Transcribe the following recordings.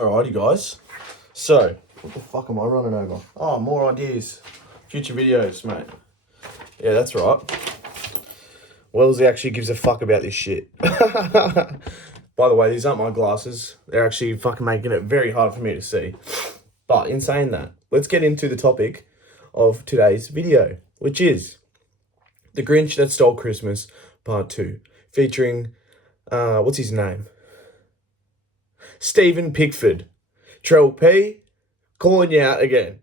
Alrighty, guys. So, what the fuck am I running over? Oh, more ideas. Future videos, mate. Yeah, that's right. Wellesley actually gives a fuck about this shit. By the way, these aren't my glasses. They're actually fucking making it very hard for me to see. But in saying that, let's get into the topic of today's video, which is The Grinch That Stole Christmas, Part 2, featuring, what's his name? Stephen Pickford. Trell P, calling you out again.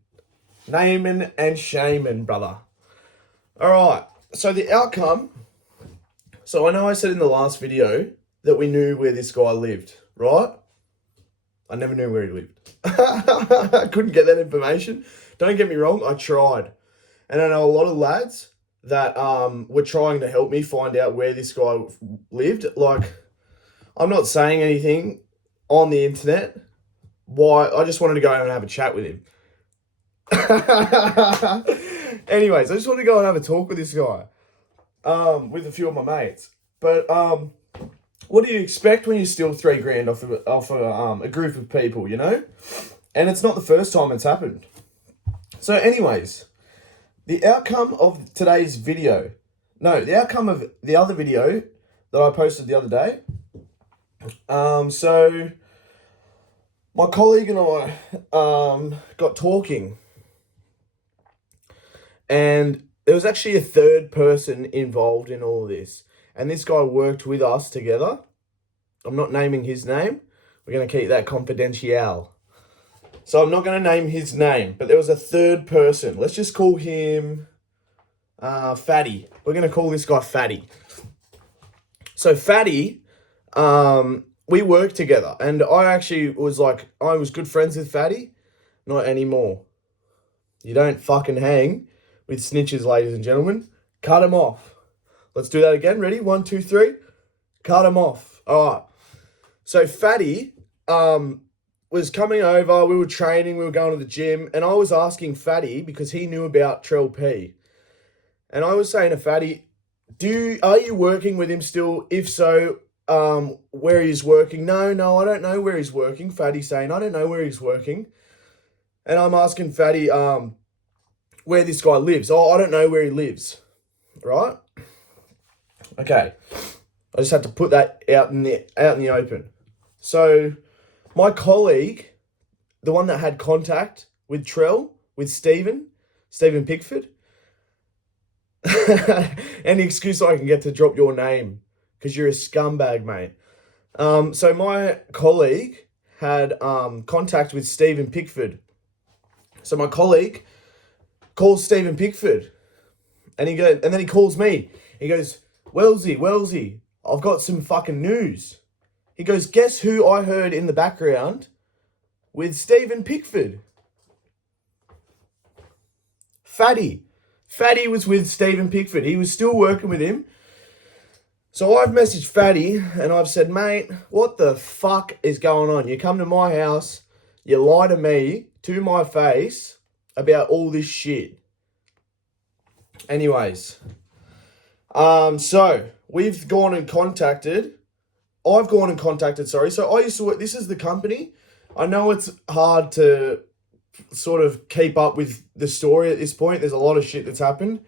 Naming and shaming, brother. Alright, so the outcome. So I know I said in the last video that we knew where this guy lived, right? I never knew where he lived. I couldn't get that information. Don't get me wrong, I tried. And I know a lot of lads that were trying to help me find out where this guy lived. Like, I'm not saying anything on the internet. Why? I just wanted to go and have a chat with him. Anyways, I just wanted to go and have a talk with this guy. With a few of my mates. But what do you expect when you steal $3,000 off a group of people, you know? And it's not the first time it's happened. So anyways, the outcome of today's video. No, the outcome of the other video that I posted the other day. So my colleague and I got talking, and there was actually a third person involved in all of this. And this guy worked with us together. I'm not naming his name. We're going to keep that confidential. So I'm not going to name his name, but there was a third person. Let's just call him Fatty. We're going to call this guy Fatty. So Fatty, we worked together, and I actually was good friends with Fatty. Not anymore. You don't fucking hang with snitches, ladies and gentlemen. Cut them off. Let's do that again. Ready? 1, 2, 3. Cut them off. All right. So Fatty was coming over. We were training. We were going to the gym, and I was asking Fatty because he knew about Trell P. And I was saying to Fatty, are you working with him still? If so, where he's working? No, I don't know where he's working. Fatty's saying, I don't know where he's working. And I'm asking Fatty, where this guy lives. Oh, I don't know where he lives. Right? Okay. I just had to put that out in the open. So my colleague, the one that had contact with Trell, with Stephen Pickford, any excuse I can get to drop your name, because you're a scumbag, mate. So my colleague had contact with Stephen Pickford. So my colleague calls Stephen Pickford, and then he calls me. He goes, Wellesley, I've got some fucking news. He goes, guess who I heard in the background with Stephen Pickford? Fatty. Fatty was with Stephen Pickford. He was still working with him. So I've messaged Fatty and I've said, mate, what the fuck is going on? You come to my house, you lie to me, to my face, about all this shit. Anyways, so I've gone and contacted, sorry. So I used to work, this is the company. I know it's hard to sort of keep up with the story at this point. There's a lot of shit that's happened.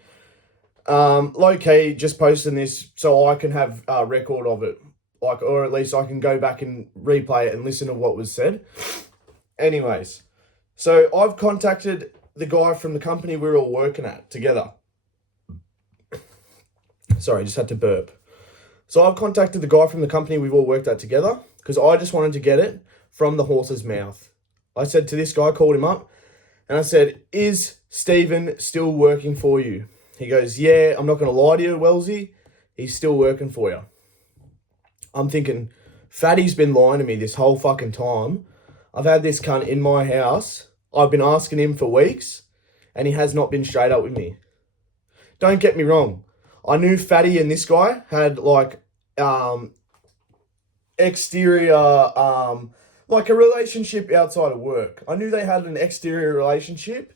Low-key, just posting this so I can have a record of it. Or at least I can go back and replay it and listen to what was said. Anyways, so I've contacted the guy from the company we were all working at together. Sorry, just had to burp. So I've contacted the guy from the company we've all worked at together because I just wanted to get it from the horse's mouth. I said to this guy, called him up, and I said, is Stephen still working for you? He goes, yeah, I'm not going to lie to you, Wellesley. He's still working for you. I'm thinking, Fatty's been lying to me this whole fucking time. I've had this cunt in my house. I've been asking him for weeks, and he has not been straight up with me. Don't get me wrong. I knew Fatty and this guy had exterior, like a relationship outside of work. I knew they had an exterior relationship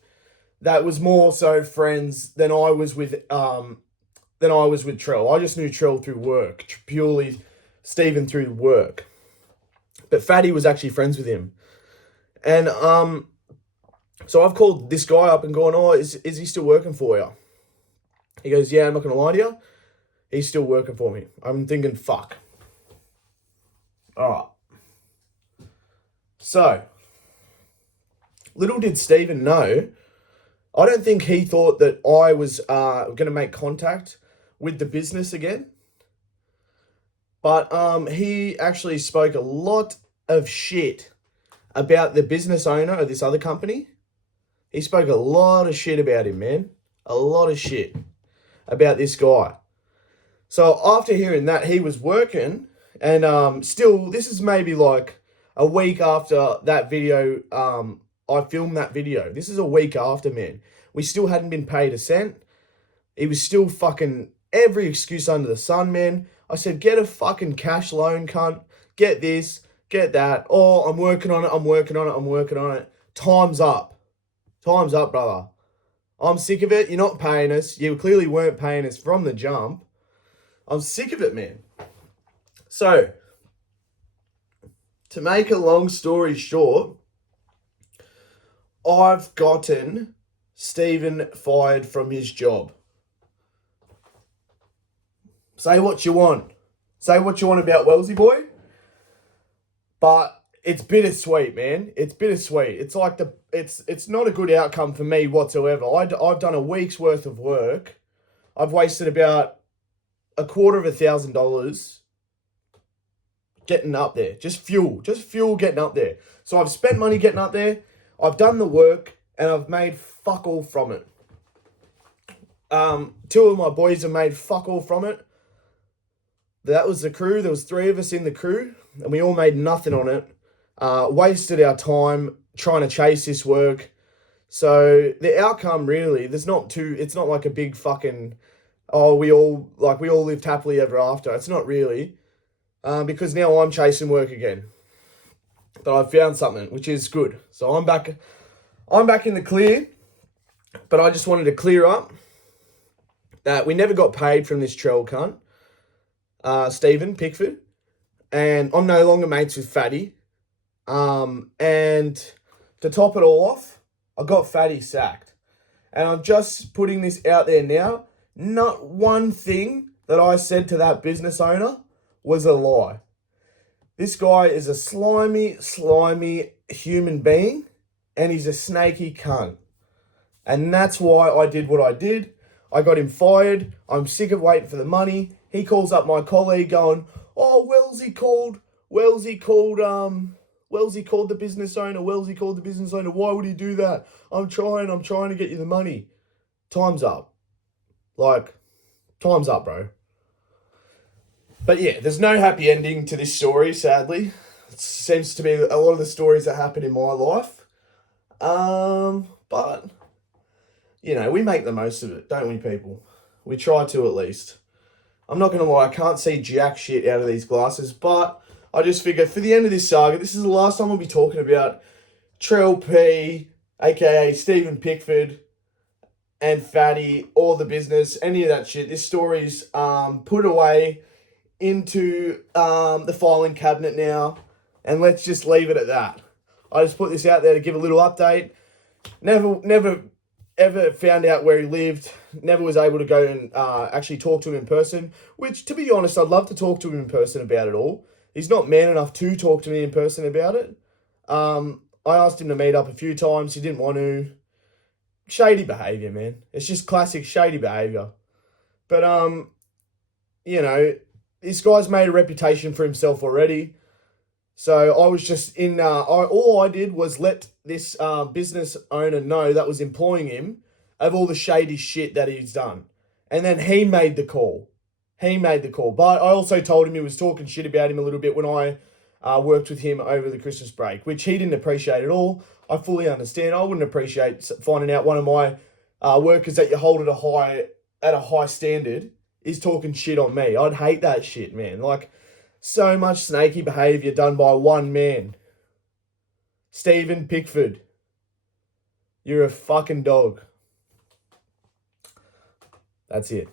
that was more so friends than I was with Trell. I just knew Trell through work, purely Stephen through work. But Fatty was actually friends with him. And so I've called this guy up and gone, oh, is he still working for you? He goes, yeah, I'm not going to lie to you. He's still working for me. I'm thinking, fuck. All right. So, little did Stephen know, I don't think he thought that I was going to make contact with the business again. But he actually spoke a lot of shit about the business owner of this other company. He spoke a lot of shit about him, man. A lot of shit about this guy. So after hearing that, he was working, and still, this is maybe like a week after that video, I filmed that video. This is a week after, man. We still hadn't been paid a cent. He was still fucking every excuse under the sun, man. I said, get a fucking cash loan, cunt. Get this, get that. Oh, I'm working on it. Time's up. Time's up, brother. I'm sick of it. You're not paying us. You clearly weren't paying us from the jump. I'm sick of it, man. So, to make a long story short, I've gotten Stephen fired from his job. Say what you want. Say what you want about Wellesley boy. But it's bittersweet, man. It's bittersweet. It's like it's not a good outcome for me whatsoever. I've done a week's worth of work. I've wasted about $250,000 getting up there. Just fuel getting up there. So I've spent money getting up there. I've done the work and I've made fuck all from it. Two of my boys have made fuck all from it. That was the crew. There was 3 of us in the crew and we all made nothing on it. Wasted our time trying to chase this work. So the outcome really, it's not like a big fucking, oh, we all lived happily ever after. It's not really. Because now I'm chasing work again. But I've found something, which is good. So I'm back in the clear. But I just wanted to clear up that we never got paid from this trail cunt, Stephen Pickford. And I'm no longer mates with Fatty. And to top it all off, I got Fatty sacked. And I'm just putting this out there now. Not one thing that I said to that business owner was a lie. This guy is a slimy human being, and he's a snaky cunt. And that's why I did what I did. I got him fired. I'm sick of waiting for the money. He calls up my colleague going, oh, Wellesley called the business owner. Why would he do that? I'm trying to get you the money. Time's up. Time's up, bro. But yeah, there's no happy ending to this story, sadly. It seems to be a lot of the stories that happen in my life. But, we make the most of it, don't we, people? We try to, at least. I'm not going to lie, I can't see jack shit out of these glasses, but I just figured for the end of this saga, this is the last time we'll be talking about Trell P, aka Stephen Pickford, and Fatty, or the business, any of that shit. This story's put away into the filing cabinet now, and let's just leave it at that. I just put this out there to give a little update. Never ever found out where he lived. Never was able to go and actually talk to him in person, which, to be honest, I'd love to talk to him in person about it all. He's not man enough to talk to me in person about it. I asked him to meet up a few times. He didn't want to. Shady behaviour, man. It's just classic shady behaviour. But, this guy's made a reputation for himself already. So I was just all I did was let this business owner know that was employing him of all the shady shit that he's done. And then he made the call. But I also told him he was talking shit about him a little bit when I worked with him over the Christmas break, which he didn't appreciate at all. I fully understand. I wouldn't appreciate finding out one of my workers that you hold at a high standard is talking shit on me. I'd hate that shit, man. So much snaky behaviour done by one man. Stephen Pickford. You're a fucking dog. That's it.